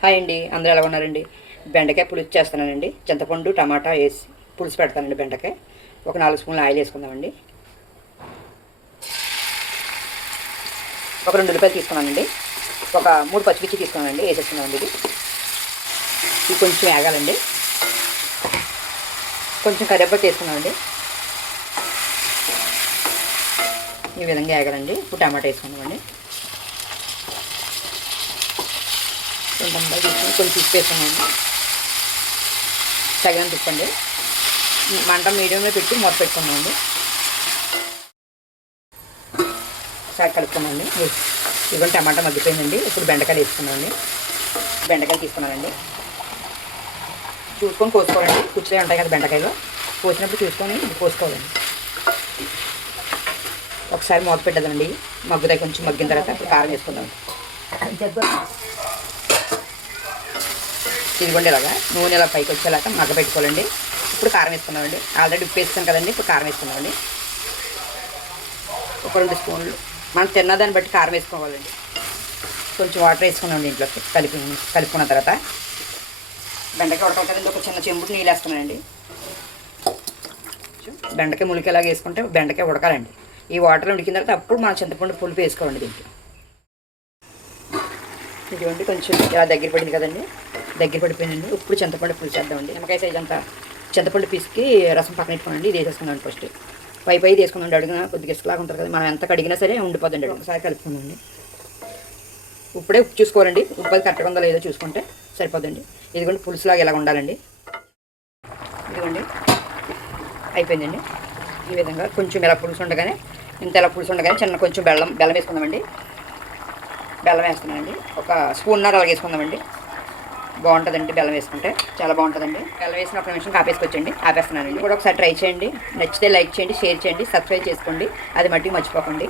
Hi అండి, అందరూ ఎలా ఉన్నారండి? బెండకాయ పులుసు చేస్తున్నానండి. చింతపండు టమాటా వేసి పులుసు పెడతానండి. బెండకాయ ఒక 4 స్పూన్లు ఆయిల్ వేసుకుందామండి. ఒక 2 ఉల్లిపాయలు తీసుకున్నానండి. ఒక 3 పచ్చిమిర్చి తీసుకున్నానండి, వేసేసుకున్నామండి. ఇది కొంచెం వేగాలండి. కొంచెం కరివేపాకు వేసుకున్నామండి. ఈ విధంగా వేగాలండి. ఇప్పుడు టమాటా వేసుకున్నామండి. కొంచెం ఉప్పు వేసుకున్నామండి. తగినంత ఉప్పు అండి. మంట మీడియంలో పెట్టి మూత పెట్టుకున్నామండి. ఒకసారి కలుపుకున్నామండి. ఇదిగోండి టమాటా మగ్గిపోయిందండి. ఇప్పుడు బెండకాయలు వేసుకున్నామండి. బెండకాయలు తీసుకున్నానండి. చూసుకొని కోసుకోవాలండి. కుర్చీలు ఉంటాయి కదా బెండకాయలు, కోసినప్పుడు చూసుకొని కోసుకోవాలండి. ఒకసారి మూత పెట్టదండి. మగ్గుతాయి. కొంచెం మగ్గిన తర్వాత ఇప్పుడు కారం వేసుకుందాం. ఇదిగోండి ఇలాగా నూనె ఇలా పైకి వచ్చేలాగా మగ్గ పెట్టుకోవాలండి. ఇప్పుడు కారం వేసుకున్నామండి. ఆల్రెడీ ఉప్పు వేస్తాను కదండి. ఇప్పుడు కారం వేసుకున్నామండి. ఒక 2 స్పూన్లు మనం తిన్నదాన్ని బట్టి కారం వేసుకోవాలండి. కొంచెం వాటర్ వేసుకున్నామండి. ఇంట్లోకి కలుపుకున్న తర్వాత బెండకాయ ఉడకాలి కదండి. ఒక చిన్న చెంబుడు నీళ్ళు వేస్తున్నానండి. బెండకాయ ములికేలాగా వేసుకుంటే బెండకాయ ఉడకాలండి. ఈ వాటర్లో ఉడికిన తర్వాత అప్పుడు మనం చింతపండు పులుపు వేసుకోవాలండి. దీంట్లో ఇదిగోండి కొంచెం ఇలా దగ్గర పడింది కదండి. దగ్గర పడిపోయిందండి. ఇప్పుడు చింతపండు పులుసు చేద్దామండి. నిమ్మకాయ సైజ్ అంతా చింతపండు పిసికి రసం పక్కన పెట్టుకోండి. ఇది వేసేసుకున్నాను ఫస్ట్. పై తీసుకున్నాండి. అడిగిన కొద్దిగా ఇసుకలాగా ఉంటుంది కదా, మనం ఎంత కడిగినా సరే ఉండిపోద్దండి. ఒకసారి కలుపుకుందండి. ఉప్పు చూసుకోవాలండి. ఉప్పు అది కరెక్ట్గా ఉందో లేదో చూసుకుంటే సరిపోద్దండి. ఇదిగోండి పులుసులాగా ఇలా ఉండాలండి. ఇదిగోండి అయిపోయిందండి. ఈ విధంగా కొంచెం ఇలా పులుసు ఉండగానే పులుసు ఉండగానే చిన్న కొంచెం బెల్లం వేసుకుందామండి. బెల్లం వేస్తున్నానండి. ఒక స్పూన్నర అలాగే వేసుకుందామండి. బాగుంటుందండి బెల్లం వేసుకుంటే, చాలా బాగుంటుందండి. బెల్లం వేసిన ఒక నిమిషం ఆపేస్తున్నానండి. కూడా ఒకసారి ట్రై చేయండి. నచ్చితే లైక్ చేయండి, షేర్ చేయండి, సబ్స్క్రైబ్ చేసుకోండి. అది మట్టికి మర్చిపోకండి.